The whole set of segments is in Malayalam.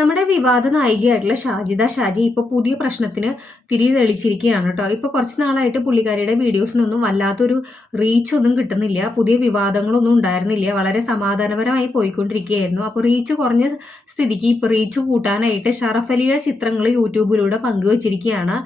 നമ്മുടെ വിവാദ നായികയായിട്ടുള്ള ഷാജിദ ഷാജി ഇപ്പോൾ പുതിയ പ്രശ്നത്തിന് തിരി തെളിച്ചിരിക്കുകയാണ് കേട്ടോ. ഇപ്പോൾ കുറച്ച് നാളായിട്ട് പുള്ളിക്കാരിയുടെ വീഡിയോസിനൊന്നും വല്ലാത്തൊരു റീച്ച് ഒന്നും കിട്ടുന്നില്ല. പുതിയ വിവാദങ്ങളൊന്നും ഉണ്ടായിരുന്നില്ല. വളരെ സമാധാനപരമായി പോയിക്കൊണ്ടിരിക്കുകയായിരുന്നു. അപ്പോൾ റീച്ച് കുറഞ്ഞ സ്ഥിതിക്ക് ഇപ്പോൾ റീച്ച് കൂട്ടാനായിട്ട് ഷറഫലിയുടെ ചിത്രങ്ങൾ യൂട്യൂബിലൂടെ പങ്കുവച്ചിരിക്കുകയാണ്.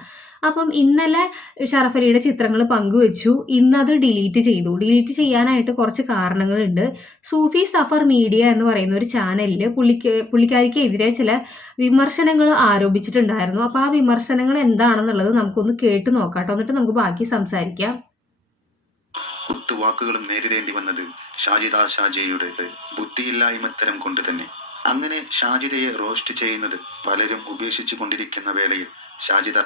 അപ്പം ഇന്നലെ ഷറഫ് അലിയുടെ ചിത്രങ്ങൾ പങ്കുവച്ചു. ഇന്നത് ഡിലീറ്റ് ചെയ്തു. ഡിലീറ്റ് ചെയ്യാനായിട്ട് കുറച്ച് കാരണങ്ങളുണ്ട്. സൂഫി സഫർ മീഡിയ എന്ന് പറയുന്ന ഒരു ചാനലിൽ പുള്ളിക്ക് പുള്ളിക്കാരിക്കെതിരെ ചില വിമർശനങ്ങൾ ആരോപിച്ചിട്ടുണ്ടായിരുന്നു. അപ്പോൾ ആ വിമർശനങ്ങൾ എന്താണെന്നുള്ളത് നമുക്കൊന്ന് കേട്ട് നോക്കാട്ടോ എന്നിട്ട് നമുക്ക് ബാക്കി സംസാരിക്കാം. കുത്തുവാക്കുകളും നേരിടേണ്ടി വന്നത് ഷാജിദ ഷാജിയുടെ ബുദ്ധിയില്ലായ്മത്തരം കൊണ്ട് തന്നെ. അങ്ങനെ ഷാജിദയെ റോസ്റ്റ് ചെയ്യുന്നത് പലരും ഉപേക്ഷിച്ചു കൊണ്ടിരിക്കുന്ന വേളയിൽ ഷാജിദ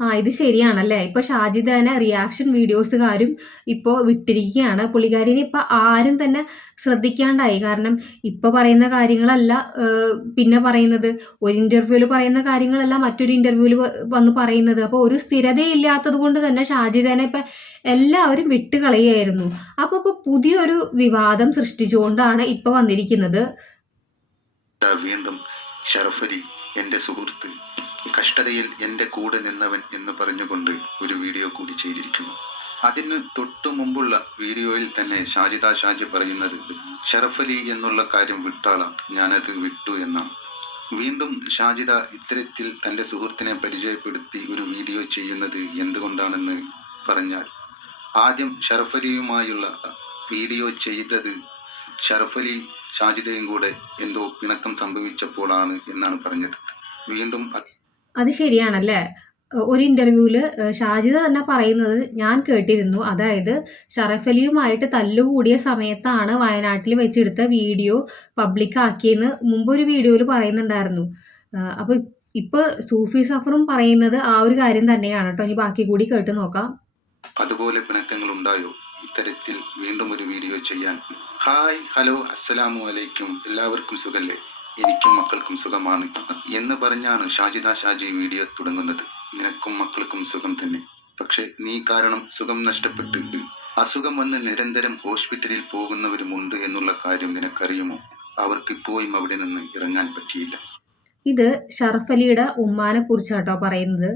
ആ ഇത് ശരിയാണല്ലേ? ഇപ്പോൾ തന്നെ റിയാക്ഷൻ വീഡിയോസുകാരും ഇപ്പോൾ വിട്ടിരിക്കുകയാണ്. പുള്ളിക്കാരിനെ ഇപ്പോൾ ആരും തന്നെ ശ്രദ്ധിക്കാണ്ടായി. കാരണം ഇപ്പോൾ പറയുന്ന കാര്യങ്ങളല്ല പിന്നെ പറയുന്നത്. ഒരു ഇന്റർവ്യൂവിൽ പറയുന്ന കാര്യങ്ങളല്ല മറ്റൊരു ഇന്റർവ്യൂവിൽ വന്ന് പറയുന്നത്. അപ്പോൾ ഒരു സ്ഥിരതയില്ലാത്തത് കൊണ്ട് തന്നെ ഷാജിദാനെ ഇപ്പം എല്ലാവരും വിട്ടുകളയായിരുന്നു അപ്പോൾ ഇപ്പോൾ പുതിയൊരു വിവാദം സൃഷ്ടിച്ചുകൊണ്ടാണ് ഇപ്പോൾ വന്നിരിക്കുന്നത്. വീണ്ടും ഷറഫലി സുഹൃത്ത്. കഷ്ടതയിൽ എന്റെ കൂടെ നിന്നവൻ എന്ന് പറഞ്ഞുകൊണ്ട് ഒരു വീഡിയോ കൂടി ചെയ്തിരിക്കുന്നു. അതിന് തൊട്ടു മുമ്പുള്ള വീഡിയോയിൽ തന്നെ ഷാജിദ ഷാജി പറയുന്നത് ഷറഫലി എന്നുള്ള കാര്യം വിട്ടാളാം ഞാനത് വിട്ടു എന്നാണ്. വീണ്ടും ഷാജിദ ഇത്തരത്തിൽ തന്റെ സുഹൃത്തിനെ പരിചയപ്പെടുത്തി ഒരു വീഡിയോ ചെയ്യുന്നത് എന്തുകൊണ്ടാണെന്ന് പറഞ്ഞാൽ ആദ്യം ഷറഫലിയുമായുള്ള വീഡിയോ ചെയ്തത് ഷറഫലി ഷാജിദയും കൂടെ എന്തോ പിണക്കം സംഭവിച്ചപ്പോഴാണ് എന്നാണ് പറഞ്ഞത്. വീണ്ടും അത് ശരിയാണല്ലേ? ഒരു ഇന്റർവ്യൂവിൽ ഷാജിദ തന്നെ പറയുന്നത് ഞാൻ കേട്ടിരുന്നു. അതായത് ഷറഫലിയുമായിട്ട് തല്ലുകൂടിയ സമയത്താണ് വയനാട്ടിൽ വെച്ചെടുത്ത വീഡിയോ പബ്ലിക് ആക്കിയെന്ന് മുമ്പ് ഒരു വീഡിയോയിൽ പറയുന്നുണ്ടായിരുന്നു. അപ്പോൾ ഇപ്പോൾ സൂഫി സഫറും പറയുന്നത് ആ ഒരു കാര്യം തന്നെയാണ് കേട്ടോ. ഇനി ബാക്കി കൂടി കേട്ട് നോക്കാം. അതുപോലെ പിണക്കങ്ങൾ ഉണ്ടായോ? ഇത്തരത്തിൽ വീണ്ടും ഒരു വീഡിയോ ചെയ്യാൻ. ഹായ് ഹലോ അസ്സലാമു അലൈക്കും. എല്ലാവർക്കും സുഖല്ലേ? എനിക്കും മക്കൾക്കും സുഖമാണ് എന്ന് പറഞ്ഞാണ് ഷാജിദ ഷാജി വീഡിയോ തുടങ്ങുന്നത്. നിനക്കും മക്കൾക്കും സുഖം തന്നെ. പക്ഷെ നീ കാരണം സുഖം നഷ്ടപ്പെട്ട് അസുഖം വന്ന് നിരന്തരം ഹോസ്പിറ്റലിൽ പോകുന്നവരുമുണ്ട് എന്നുള്ള കാര്യം നിനക്കറിയുമോ? അവർക്ക് ഇപ്പോഴും അവിടെ നിന്ന് ഇറങ്ങാൻ പറ്റിയില്ല. ഇത് ഷർഫലിയുടെ ഉമ്മാനെ കുറിച്ചാട്ടോ പറയുന്നത്.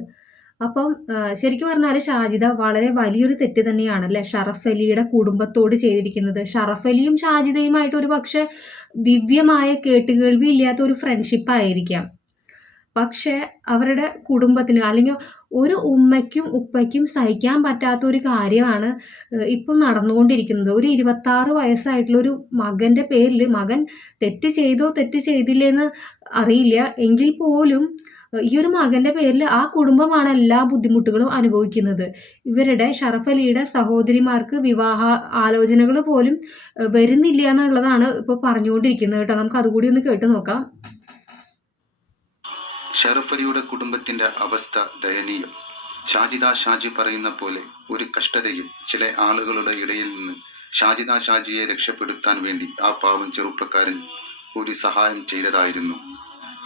അപ്പം ശരിക്കും പറഞ്ഞാൽ ഷാജിദ വളരെ വലിയൊരു തെറ്റ് തന്നെയാണ് അല്ലേ? ഷറഫ് അലിയുടെ കുടുംബത്തോട് ചെയ്തിരിക്കുന്നത്. ഷറഫ് അലിയും ഷാജിദയുമായിട്ട് ഒരു പക്ഷെ ദിവ്യമായ കേട്ടുകേൾവി ഇല്ലാത്ത ഒരു ഫ്രണ്ട്ഷിപ്പ് ആയിരിക്കാം. പക്ഷേ അവരുടെ കുടുംബത്തിന് അല്ലെങ്കിൽ ഒരു ഉമ്മയ്ക്കും ഉപ്പയ്ക്കും സഹിക്കാൻ പറ്റാത്ത ഒരു കാര്യമാണ് ഇപ്പം നടന്നുകൊണ്ടിരിക്കുന്നത്. ഒരു ഇരുപത്താറ് വയസ്സായിട്ടുള്ള ഒരു മകന്റെ പേരിൽ മകൻ തെറ്റ് ചെയ്തോ തെറ്റ് ചെയ്തില്ലേന്ന് അറിയില്ല. എങ്കിൽ പോലും ഈ ഒരു മകന്റെ പേരിൽ ആ കുടുംബമാണ് എല്ലാ ബുദ്ധിമുട്ടുകളും അനുഭവിക്കുന്നത്. ഇവരുടെ ഷറഫ് അലിയുടെ സഹോദരിമാർക്ക് വിവാഹ ആലോചനകൾ പോലും വരുന്നില്ല എന്നുള്ളതാണ് ഇപ്പോൾ പറഞ്ഞുകൊണ്ടിരിക്കുന്നത് കേട്ടോ. നമുക്ക് അതുകൂടി ഒന്ന് കേട്ട് നോക്കാം. ഷറഫ് അലിയുടെ കുടുംബത്തിന്റെ അവസ്ഥ ദയനീയം. ഷാജിദ ഷാജി പറയുന്ന പോലെ ഒരു കഷ്ടതയിൽ ചില ആളുകളുടെ ഇടയിൽ നിന്ന് ഷാജിദ ഷാജിയെ രക്ഷപ്പെടുത്താൻ വേണ്ടി ആ പാവം ചെറുപ്പക്കാരൻ ഒരു സഹായം ചെയ്തതായിരുന്നു.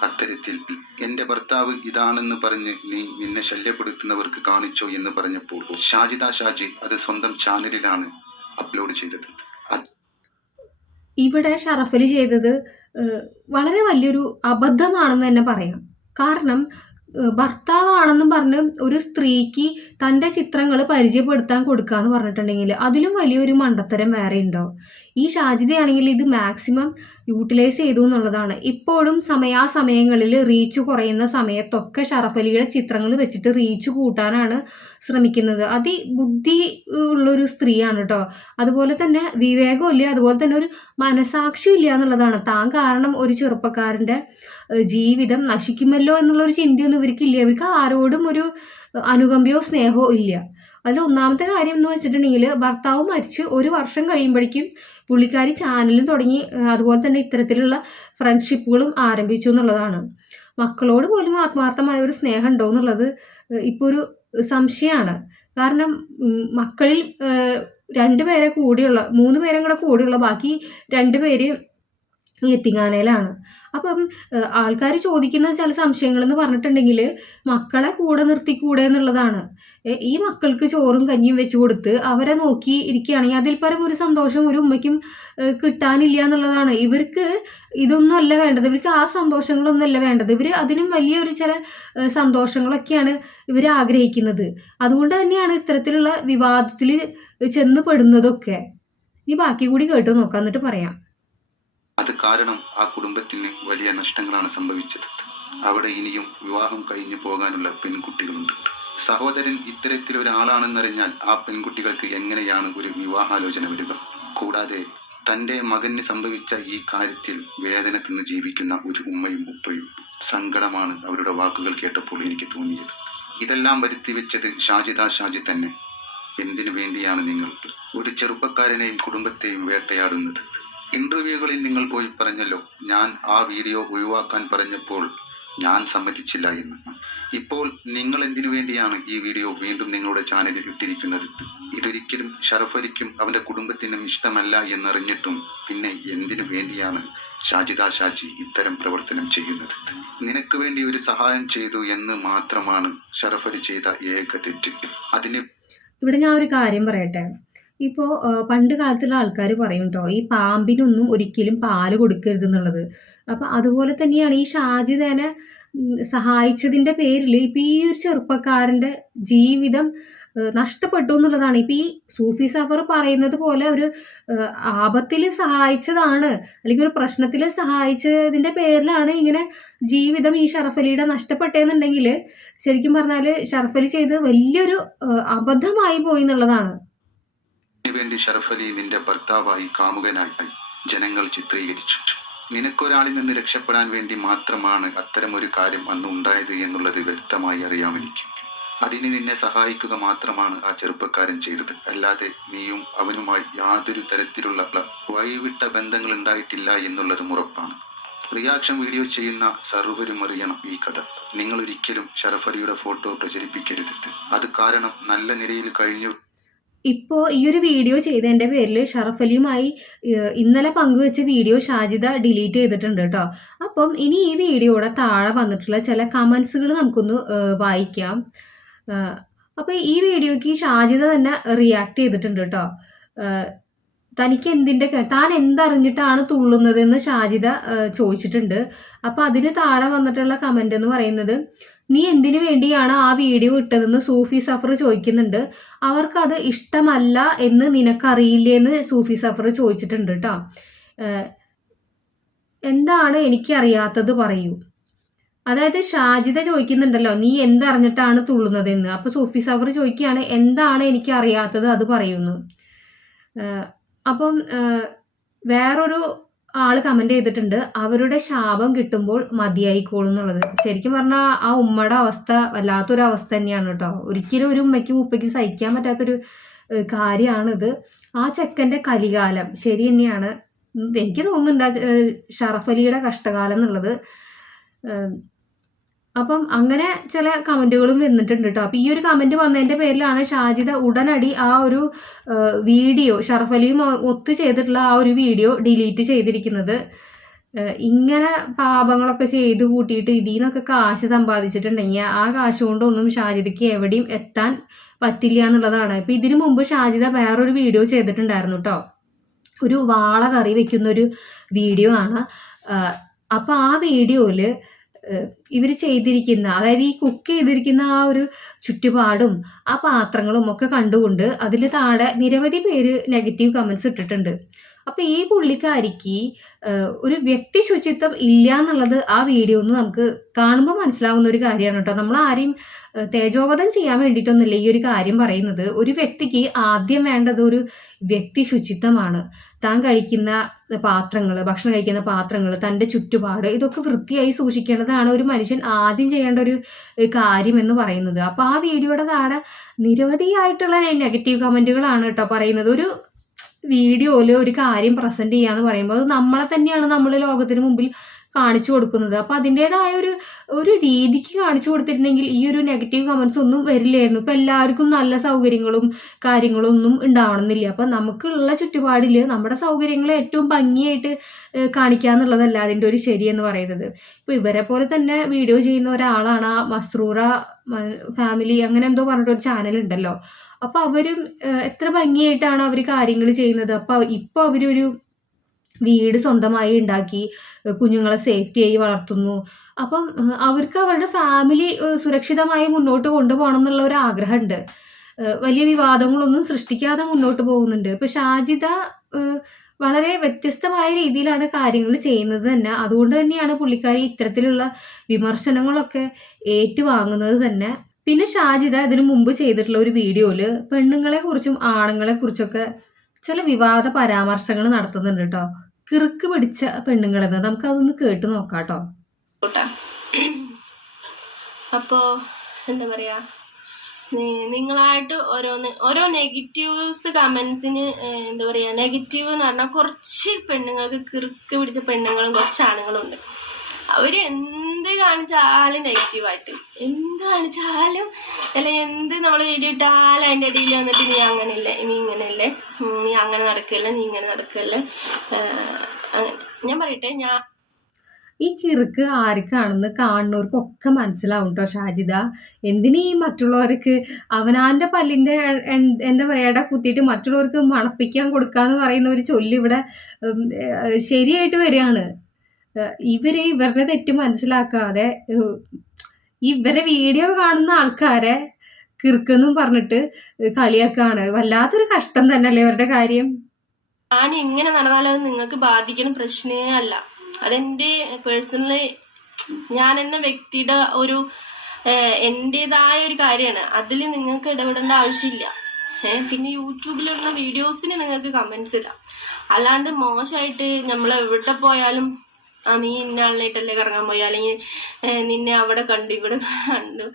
അത്തരത്തിൽ എന്റെ ഭർത്താവ് ഇതാണെന്ന് പറഞ്ഞ് നീ നിന്നെ ശല്യപ്പെടുത്തുന്നവർക്ക് കാണിച്ചോ എന്ന് പറഞ്ഞപ്പോൾ ഷാജിദ ഷാജി അത് സ്വന്തം ചാനലിലാണ് അപ്ലോഡ് ചെയ്തത്. ഇവിടെ ഷറഫലി ചെയ്തത് വളരെ വലിയൊരു അബദ്ധമാണെന്ന് തന്നെ പറയാം. കാരണം ഭർത്താവാണെന്നും പറഞ്ഞ് ഒരു സ്ത്രീക്ക് തന്റെ ചിത്രങ്ങൾ പരിചയപ്പെടുത്താൻ കൊടുക്കുക എന്ന് പറഞ്ഞിട്ടുണ്ടെങ്കിൽ അതിലും വലിയൊരു മണ്ടത്തരം വേറെ ഉണ്ടോ? ഈ ഷാജിതയാണെങ്കിൽ ഇത് മാക്സിമം യൂട്ടിലൈസ് ചെയ്തു എന്നുള്ളതാണ്. ഇപ്പോഴും സമയാസമയങ്ങളിൽ റീച്ച് കുറയുന്ന സമയത്തൊക്കെ ഷറഫ് അലിയുടെ ചിത്രങ്ങൾ വെച്ചിട്ട് റീച്ച് കൂട്ടാനാണ് ശ്രമിക്കുന്നത്. അതിബുദ്ധി ഉള്ളൊരു സ്ത്രീയാണ് കേട്ടോ അതുപോലെ തന്നെ വിവേകമില്ല അതുപോലെ തന്നെ ഒരു മനസാക്ഷിയും ഇല്ല എന്നുള്ളതാണ്. താൻ കാരണം ഒരു ചെറുപ്പക്കാരന്റെ ജീവിതം നശിക്കുമല്ലോ എന്നുള്ളൊരു ചിന്തയൊന്നും ഇവർക്കില്ല. ഇവർക്ക് ആരോടും ഒരു അനുകമ്പയോ സ്നേഹമോ ഇല്ല. അതിൽ ഒന്നാമത്തെ കാര്യം എന്ന് വെച്ചിട്ടുണ്ടെങ്കിൽ ഭർത്താവ് മരിച്ച് ഒരു വർഷം കഴിയുമ്പോഴേക്കും പുള്ളിക്കാരി ചാനലും തുടങ്ങി അതുപോലെ തന്നെ ഇത്തരത്തിലുള്ള ഫ്രണ്ട്ഷിപ്പുകളും ആരംഭിച്ചു എന്നുള്ളതാണ്. മക്കളോട് പോലും ആത്മാർത്ഥമായ ഒരു സ്നേഹം ഉണ്ടോ എന്നുള്ളത് ഇപ്പോൾ ഒരു സംശയമാണ്. കാരണം മക്കളിൽ രണ്ടുപേരെ രണ്ട് പേരെ കൂടിയുള്ള മൂന്ന് പേരും കൂടെ കൂടിയുള്ള ബാക്കി രണ്ട് പേര് എത്തിങ്ങാനയിലാണ് അപ്പം ആൾക്കാർ ചോദിക്കുന്ന ചില സംശയങ്ങളെന്ന് പറഞ്ഞിട്ടുണ്ടെങ്കിൽ മക്കളെ കൂടെ നിർത്തിക്കൂടെ എന്നുള്ളതാണ്. ഈ മക്കൾക്ക് ചോറും കഞ്ഞിയും വെച്ച് കൊടുത്ത് അവരെ നോക്കി ഇരിക്കുകയാണെങ്കിൽ അതിൽ പരം ഒരു സന്തോഷം ഒരു ഉമ്മയ്ക്കും കിട്ടാനില്ല എന്നുള്ളതാണ്. ഇവർക്ക് ഇതൊന്നും അല്ല വേണ്ടത്. ഇവർക്ക് ആ സന്തോഷങ്ങളൊന്നും അല്ല വേണ്ടത്. ഇവർ അതിനും വലിയൊരു ചില സന്തോഷങ്ങളൊക്കെയാണ് ഇവർ ആഗ്രഹിക്കുന്നത്. അതുകൊണ്ട് തന്നെയാണ് ഇത്തരത്തിലുള്ള വിവാദത്തിൽ ചെന്ന് പെടുന്നതൊക്കെ. ഇനി ബാക്കി കൂടി കേട്ട് നോക്കാം. എന്നിട്ട് പറയാം. അത് കാരണം ആ കുടുംബത്തിന് വലിയ നഷ്ടങ്ങളാണ് സംഭവിച്ചത്. അവിടെ ഇനിയും വിവാഹം കഴിഞ്ഞു പോകാനുള്ള പെൺകുട്ടികളുണ്ട്. സഹോദരൻ ഇത്തരത്തിലൊരാളാണെന്നറിഞ്ഞാൽ ആ പെൺകുട്ടികൾക്ക് എങ്ങനെയാണ് ഒരു വിവാഹാലോചന വരിക? കൂടാതെ തന്റെ മകന് സംഭവിച്ച ഈ കാര്യത്തിൽ വേദന തിന്ന് ജീവിക്കുന്ന ഒരു ഉമ്മയും ഉപ്പയും സങ്കടമാണ് അവരുടെ വാക്കുകൾ കേട്ടപ്പോൾ എനിക്ക് തോന്നിയത്. ഇതെല്ലാം വരുത്തി വെച്ചത് ഷാജിദ ഷാജി തന്നെ. എന്തിനു വേണ്ടിയാണ് നിങ്ങൾ? ഒരു ചെറുപ്പക്കാരനെയും കുടുംബത്തെയും വേട്ടയാടുന്നത്. ഇന്റർവ്യൂകളിൽ നിങ്ങൾ പോയി പറഞ്ഞല്ലോ ഞാൻ ആ വീഡിയോ ഒഴിവാക്കാൻ പറഞ്ഞപ്പോൾ ഞാൻ സമ്മതിച്ചില്ല എന്ന്. ഇപ്പോൾ നിങ്ങൾ എന്തിനു വേണ്ടിയാണ് ഈ വീഡിയോ വീണ്ടും നിങ്ങളുടെ ചാനലിൽ ഇട്ടിരിക്കുന്നത്? ഇതൊരിക്കലും ഷറഫലിക്കും അവന്റെ കുടുംബത്തിനും ഇഷ്ടമല്ല എന്നറിഞ്ഞിട്ടും പിന്നെ എന്തിനു വേണ്ടിയാണ് ഷാജിദ ഷാജി ഇത്തരം പ്രവർത്തനം ചെയ്യുന്നത്? നിനക്ക് വേണ്ടി ഒരു സഹായം ചെയ്തു എന്ന് മാത്രമാണ് ഷറഫലി ചെയ്ത ഏക തെറ്റ്. അതിന് ഇവിടെ ഞാൻ ഒരു കാര്യം പറയട്ടെ? ഇപ്പോൾ പണ്ട് കാലത്തുള്ള ആൾക്കാർ പറയും കേട്ടോ ഈ പാമ്പിനൊന്നും ഒരിക്കലും പാൽ കൊടുക്കരുത് എന്നുള്ളത്. അപ്പം അതുപോലെ തന്നെയാണ് ഈ ഷാജിദേനെ ഉം, സഹായിച്ചതിന്റെ പേരിൽ ഇപ്പം ഈ ഒരു ചെറുപ്പക്കാരന്റെ ജീവിതം നഷ്ടപ്പെട്ടു എന്നുള്ളതാണ്. ഇപ്പം ഈ സൂഫി സഫർ പറയുന്നത് പോലെ ഒരു ആപത്തിൽ സഹായിച്ചതാണ് അല്ലെങ്കിൽ ഒരു പ്രശ്നത്തിൽ സഹായിച്ചതിന്റെ പേരിലാണ് ഇങ്ങനെ ജീവിതം ഈ ഷറഫലിയുടെ നഷ്ടപ്പെട്ടതെന്നുണ്ടെങ്കിൽ ശരിക്കും പറഞ്ഞാൽ ഷറഫലി ചെയ്ത് വലിയൊരു അബദ്ധമായി പോയി എന്നുള്ളതാണ്. വേണ്ടി ഷറഫലി നിന്റെ ഭർത്താവായി കാമുകനായി ജനങ്ങൾ ചിത്രീകരിച്ചു. നിനക്കൊരാളിൽ നിന്ന് രക്ഷപ്പെടാൻ വേണ്ടി മാത്രമാണ് അത്തരമൊരു കാര്യം അന്ന് ഉണ്ടായത് എന്നുള്ളത് വ്യക്തമായി അറിയാമെനിക്ക്. അതിന് നിന്നെ സഹായിക്കുക മാത്രമാണ് ആ ചെറുപ്പക്കാരൻ ചെയ്തത്. അല്ലാതെ നീയും അവനുമായി യാതൊരു തരത്തിലുള്ള വഴിവിട്ട ബന്ധങ്ങൾ ഉണ്ടായിട്ടില്ല എന്നുള്ളതും ഉറപ്പാണ്. റിയാക്ഷൻ വീഡിയോ ചെയ്യുന്ന സർവരും അറിയണം ഈ കഥ. നിങ്ങൾ ഒരിക്കലും ഷറഫലിയുടെ ഫോട്ടോ പ്രചരിപ്പിക്കരുത്. അത് കാരണം നല്ല നിലയിൽ കഴിഞ്ഞു ഇപ്പോൾ ഈ ഒരു വീഡിയോ ചെയ്തതിന്റെ പേരിൽ ഷറഫലിയുമായി ഇന്നലെ പങ്കുവെച്ച വീഡിയോ ഷാജിദ ഡിലീറ്റ് ചെയ്തിട്ടുണ്ട് കേട്ടോ. അപ്പം ഇനി ഈ വീഡിയോയുടെ താഴെ വന്നിട്ടുള്ള ചില കമൻസുകൾ നമുക്കൊന്ന് വായിക്കാം. അപ്പോൾ ഈ വീഡിയോയ്ക്ക് ഷാജിദ തന്നെ റിയാക്ട് ചെയ്തിട്ടുണ്ട് കേട്ടോ. തനിക്ക് എന്തിന്റെ താൻ എന്തറിഞ്ഞിട്ടാണ് തുള്ളുന്നതെന്ന് ഷാജിദ ചോദിച്ചിട്ടുണ്ട്. അപ്പോൾ അതിന് താഴെ വന്നിട്ടുള്ള കമന്റ് എന്ന് പറയുന്നത് നീ എന്തിനു വേണ്ടിയാണ് ആ വീഡിയോ ഇട്ടതെന്ന് സൂഫി സഫർ ചോദിക്കുന്നുണ്ട്. അവർക്കത് ഇഷ്ടമല്ല എന്ന് നിനക്കറിയില്ലേ എന്ന് സൂഫി സഫർ ചോദിച്ചിട്ടുണ്ട് കേട്ടോ എന്താണ് എനിക്കറിയാത്തത് പറയൂ. അതായത് ഷാജിത ചോദിക്കുന്നുണ്ടല്ലോ നീ എന്തറിഞ്ഞിട്ടാണ് തുള്ളുന്നതെന്ന്? അപ്പോൾ സൂഫി സഫർ ചോദിക്കുകയാണ് എന്താണ് എനിക്ക് അറിയാത്തത് അത് പറയുന്നു? അപ്പം വേറൊരു ആൾ കമന്റ് ചെയ്തിട്ടുണ്ട്. അവരുടെ ശാപം കിട്ടുമ്പോൾ മതിയായിക്കോളും എന്നുള്ളത്. ശരിക്കും പറഞ്ഞാൽ ആ ഉമ്മയുടെ അവസ്ഥ വല്ലാത്തൊരു അവസ്ഥ തന്നെയാണ് കേട്ടോ. ഒരിക്കലും ഒരു ഉമ്മയ്ക്കും ഉപ്പയ്ക്കും സഹിക്കാൻ പറ്റാത്തൊരു കാര്യമാണിത് ആ ചെക്കന്റെ കലികാലം ശരി തന്നെയാണ്. എനിക്ക് തോന്നുന്നുണ്ട് ഷറഫലിയുടെ കഷ്ടകാലം എന്നുള്ളത്. അപ്പം അങ്ങനെ ചില കമന്റുകളും വന്നിട്ടുണ്ട് കേട്ടോ അപ്പോൾ ഈ ഒരു കമന്റ് വന്നതിന്റെ പേരിലാണ് ഷാജിദ ഉടനടി ആ ഒരു വീഡിയോ ഷർഫലിയും ഒത്തു ഒത്ത് ചെയ്തിട്ടുള്ള ആ ഒരു വീഡിയോ ഡിലീറ്റ് ചെയ്തിരിക്കുന്നത്. ഇങ്ങനെ പാപങ്ങളൊക്കെ ചെയ്ത് കൂട്ടിയിട്ട് ഇതിൽ നിന്നൊക്കെ കാശ് സമ്പാദിച്ചിട്ടുണ്ടെങ്കിൽ ആ കാശ് കൊണ്ടൊന്നും ഷാജിദയ്ക്ക് എവിടെയും എത്താൻ പറ്റില്ല എന്നുള്ളതാണ്. ഇപ്പം ഇതിനു മുമ്പ് ഷാജിദ വേറൊരു വീഡിയോ ചെയ്തിട്ടുണ്ടായിരുന്നു കേട്ടോ ഒരു വാള കറി വെക്കുന്ന ഒരു വീഡിയോ ആണ്. അപ്പോൾ ആ വീഡിയോയിൽ ഇവർ ചെയ്തിരിക്കുന്ന അതായത് ഈ കുക്ക് ചെയ്തിരിക്കുന്ന ആ ഒരു ചുറ്റുപാടും ആ പാത്രങ്ങളും ഒക്കെ കണ്ടുകൊണ്ട് അതിൽ താഴെ നിരവധി പേര് നെഗറ്റീവ് കമൻസ് ഇട്ടിട്ടുണ്ട്. അപ്പോൾ ഈ പുള്ളിക്കാരിക്ക് ഒരു വ്യക്തി ശുചിത്വം ഇല്ല എന്നുള്ളത് ആ വീഡിയോ ഒന്ന് നമുക്ക് കാണുമ്പോൾ മനസ്സിലാവുന്ന ഒരു കാര്യമാണ് കേട്ടോ. നമ്മൾ ആരെയും തേജോവധം ചെയ്യാൻ വേണ്ടിയിട്ടൊന്നുമില്ല ഈ ഒരു കാര്യം പറയുന്നത്. ഒരു വ്യക്തിക്ക് ആദ്യം വേണ്ടത് ഒരു വ്യക്തി ശുചിത്വമാണ്. താൻ കഴിക്കുന്ന പാത്രങ്ങൾ ഭക്ഷണം കഴിക്കുന്ന പാത്രങ്ങൾ തന്റെ ചുറ്റുപാട് ഇതൊക്കെ വൃത്തിയായി സൂക്ഷിക്കേണ്ടതാണ് ഒരു മനുഷ്യൻ ആദ്യം ചെയ്യേണ്ട ഒരു കാര്യം എന്ന് പറയുന്നത്. അപ്പോൾ ആ വീഡിയോയുടെ താഴെ നിരവധിയായിട്ടുള്ള നെഗറ്റീവ് കമന്റുകളാണ് കേട്ടോ പറയുന്നത്. ഒരു വീഡിയോയിൽ ഒരു കാര്യം പ്രസന്റ് ചെയ്യാന്ന് പറയുമ്പോൾ അത് നമ്മളെ തന്നെയാണ് നമ്മൾ ലോകത്തിന് മുമ്പിൽ കാണിച്ചു കൊടുക്കുന്നത്. അപ്പോൾ അതിന്റേതായ ഒരു ഒരു രീതിക്ക് കാണിച്ചു കൊടുത്തിരുന്നെങ്കിൽ ഈ ഒരു നെഗറ്റീവ് കമൻസ് ഒന്നും വരില്ലായിരുന്നു. ഇപ്പോൾ എല്ലാവർക്കും നല്ല സൗകര്യങ്ങളും കാര്യങ്ങളും ഒന്നും ഉണ്ടാവണമെന്നില്ല. അപ്പോൾ നമുക്കുള്ള ചുറ്റുപാടിൽ നമ്മുടെ സൗകര്യങ്ങൾ ഏറ്റവും ഭംഗിയായിട്ട് കാണിക്കുക എന്നുള്ളതല്ല അതിന്റെ ഒരു ശരിയെന്ന് എന്ന് പറയുന്നത്. ഇപ്പോൾ ഇവരെ പോലെ തന്നെ വീഡിയോ ചെയ്യുന്ന ഒരാളാണ് ആ മസ്രൂറ ഫാമിലി അങ്ങനെ എന്തോ പറഞ്ഞിട്ടൊരു ചാനൽ ഉണ്ടല്ലോ. അപ്പോൾ അവരും എത്ര ഭംഗിയായിട്ടാണ് അവർ കാര്യങ്ങൾ ചെയ്യുന്നത്. അപ്പോൾ ഇപ്പോൾ അവരൊരു വീട് സ്വന്തമായി ഉണ്ടാക്കി കുഞ്ഞുങ്ങളെ സേഫ്റ്റിയായി വളർത്തുന്നു. അപ്പം അവർക്ക് അവരുടെ ഫാമിലി സുരക്ഷിതമായി മുന്നോട്ട് കൊണ്ടുപോകണം എന്നുള്ള ഒരു ആഗ്രഹമുണ്ട്. വലിയ വിവാദങ്ങളൊന്നും സൃഷ്ടിക്കാതെ മുന്നോട്ട് പോകുന്നുണ്ട്. ഇപ്പൊ ഷാജിദ വളരെ വ്യത്യസ്തമായ രീതിയിലാണ് കാര്യങ്ങൾ ചെയ്യുന്നത് തന്നെ. അതുകൊണ്ട് തന്നെയാണ് പുള്ളിക്കാരി ഇത്തരത്തിലുള്ള വിമർശനങ്ങളൊക്കെ ഏറ്റുവാങ്ങുന്നത് തന്നെ. പിന്നെ ഷാജിദ ഇതിനു മുമ്പ് ചെയ്തിട്ടുള്ള ഒരു വീഡിയോയിൽ പെണ്ണുങ്ങളെ കുറിച്ചും ആണുങ്ങളെ കുറിച്ചൊക്കെ ചില വിവാദ പരാമർശങ്ങൾ നടത്തുന്നുണ്ട് കേട്ടോ. കിറുക്ക് പിടിച്ച പെണ്ണുങ്ങളെന്ന് നമുക്ക് അതൊന്ന് കേട്ട് നോക്കാം കേട്ടോ. അപ്പോ എന്താ പറയാ? നിങ്ങളായിട്ട് ഓരോന്ന് ഓരോ നെഗറ്റീവ്സ് കമൻസിന് എന്താ പറയാ? നെഗറ്റീവ് എന്ന് പറഞ്ഞാൽ കുറച്ച് പെണ്ണുങ്ങൾക്ക് കിറുക്ക് പിടിച്ച പെണ്ണുങ്ങളും കുറച്ച് ആണുങ്ങളും ഉണ്ട് അവർ എന്ത് കാണിച്ചാലും നെഗറ്റീവായിട്ട്. എന്ത് കാണിച്ചാലും അല്ലെ എന്ത് നമ്മൾ വീഡിയോ ഇട്ടാലും അതിന്റെ ഇടയിൽ വന്നിട്ട് നീ അങ്ങനെയല്ലേ നീ ഇങ്ങനെയല്ലേ നീ അങ്ങനെ നടക്കല്ല നീ ഇങ്ങനെ നടക്കല്ല ഞാൻ പറയട്ടെ ഞാൻ ഈ കിറുക്ക് ആർക്കാണെന്ന് കാണുന്നവർക്കൊക്കെ മനസ്സിലാവും കേട്ടോ ഷാജിദ. എന്തിനീ മറ്റുള്ളവർക്ക് അവനാന്റെ പല്ലിന്റെ എന്താ പറയുക ഇട കുത്തിയിട്ട് മറ്റുള്ളവർക്ക് മണപ്പിക്കാൻ കൊടുക്കാന്ന് പറയുന്ന ഒരു ചൊല്ലിവിടെ ശരിയായിട്ട് വരികയാണ്. ഇവർ ഇവരുടെ തെറ്റ് മനസ്സിലാക്കാതെ ഇവരെ വീഡിയോ കാണുന്ന ആൾക്കാരെ കിർക്കെന്നും പറഞ്ഞിട്ട് കളിയാക്കാണ്. വല്ലാത്തൊരു കഷ്ടം തന്നെയല്ലേ ഇവരുടെ കാര്യം? ഞാൻ എങ്ങനെ നടന്നാലും നിങ്ങൾക്ക് ബാധിക്കുന്ന പ്രശ്നമേ അല്ല. അതെന്റെ പേഴ്സണലി ഞാൻ എന്ന വ്യക്തിയുടെ ഒരു എന്റേതായ ഒരു കാര്യമാണ്. അതിൽ നിങ്ങൾക്ക് ഇടപെടേണ്ട ആവശ്യമില്ല. പിന്നെ യൂട്യൂബിലുള്ള വീഡിയോസിന് നിങ്ങൾക്ക് കമന്റ്സ് ഇടാം. അല്ലാണ്ട് മോശമായിട്ട് നമ്മൾ എവിടെ പോയാലും ആ നീ ഇന്ന ആളിനായിട്ടല്ലേ കറങ്ങാൻ പോയി? അല്ലെങ്കിൽ നിന്നെ അവിടെ കണ്ടു ഇവിടെ കണ്ടു.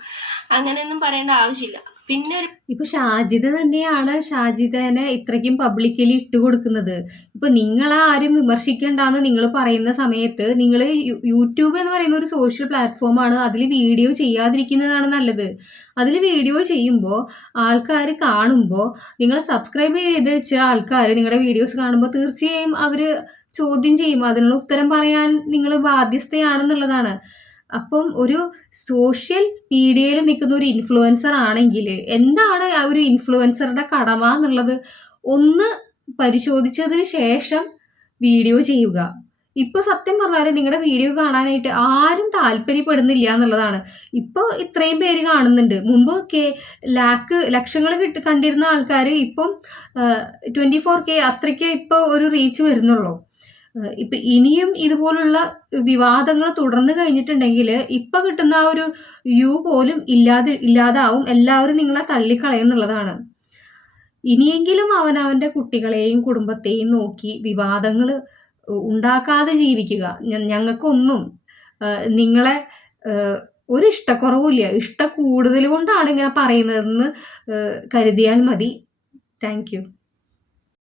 അങ്ങനെയൊന്നും പറയേണ്ട ആവശ്യമില്ല. പിന്നെ ഇപ്പൊ ഷാജിദ തന്നെയാണ് ഷാജിദനെ ഇത്രയ്ക്കും പബ്ലിക്കലി ഇട്ട് കൊടുക്കുന്നത്. ഇപ്പൊ നിങ്ങൾ ആരും വിമർശിക്കണ്ടെന്ന് നിങ്ങൾ പറയുന്ന സമയത്ത് നിങ്ങൾ യൂട്യൂബ് എന്ന് പറയുന്ന ഒരു സോഷ്യൽ പ്ലാറ്റ്ഫോം ആണ് അതിൽ വീഡിയോ ചെയ്യാതിരിക്കുന്നതാണ് നല്ലത്. അതിൽ വീഡിയോ ചെയ്യുമ്പോൾ ആൾക്കാർ കാണുമ്പോൾ നിങ്ങൾ സബ്സ്ക്രൈബ് ചെയ്ത് വെച്ച ആൾക്കാർ നിങ്ങളുടെ വീഡിയോസ് കാണുമ്പോൾ തീർച്ചയായും അവർ ചോദ്യം ചെയ്യും. അതിനുള്ള ഉത്തരം പറയാൻ നിങ്ങൾ ബാധ്യസ്ഥയാണെന്നുള്ളതാണ്. അപ്പം ഒരു സോഷ്യൽ മീഡിയയിൽ നിൽക്കുന്ന ഒരു ഇൻഫ്ലുവൻസർ ആണെങ്കിൽ എന്താണ് ആ ഒരു ഇൻഫ്ലുവൻസറുടെ കടമ എന്നുള്ളത് ഒന്ന് പരിശോധിച്ചതിന് ശേഷം വീഡിയോ ചെയ്യുക. ഇപ്പൊ സത്യം പറഞ്ഞാൽ നിങ്ങളുടെ വീഡിയോ കാണാനായിട്ട് ആരും താല്പര്യപ്പെടുന്നില്ല എന്നുള്ളതാണ്. ഇപ്പോൾ ഇത്രയും പേര് കാണുന്നുണ്ട്. മുമ്പ് കെ ലാക്ക് ലക്ഷങ്ങൾ കിട്ടി കണ്ടിരുന്ന ആൾക്കാർ ഇപ്പം ട്വന്റി ഫോർ കെ അത്രയ്ക്ക് ഇപ്പോൾ ഒരു റീച്ച് വരുന്നുള്ളൂ. ഇപ്പൊ ഇനിയും ഇതുപോലുള്ള വിവാദങ്ങൾ തുടർന്ന് കഴിഞ്ഞിട്ടുണ്ടെങ്കിൽ ഇപ്പൊ കിട്ടുന്ന ആ ഒരു വ്യൂ പോലും ഇല്ലാതെ ഇല്ലാതാവും. എല്ലാവരും നിങ്ങളെ തള്ളിക്കളയുന്നുള്ളതാണ് ഇനിയെങ്കിലും അവൻ അവന്റെ കുട്ടികളെയും കുടുംബത്തെയും നോക്കി വിവാദങ്ങൾ ഉണ്ടാക്കാതെ ജീവിക്കുക. ഞങ്ങൾക്കൊന്നും നിങ്ങളെ ഒരു ഇഷ്ടക്കുറവുമില്ല. ഇഷ്ട കൂടുതൽ കൊണ്ടാണ് ഇങ്ങനെ പറയുന്നതെന്ന് കരുതിയാൽ മതി. Thank you.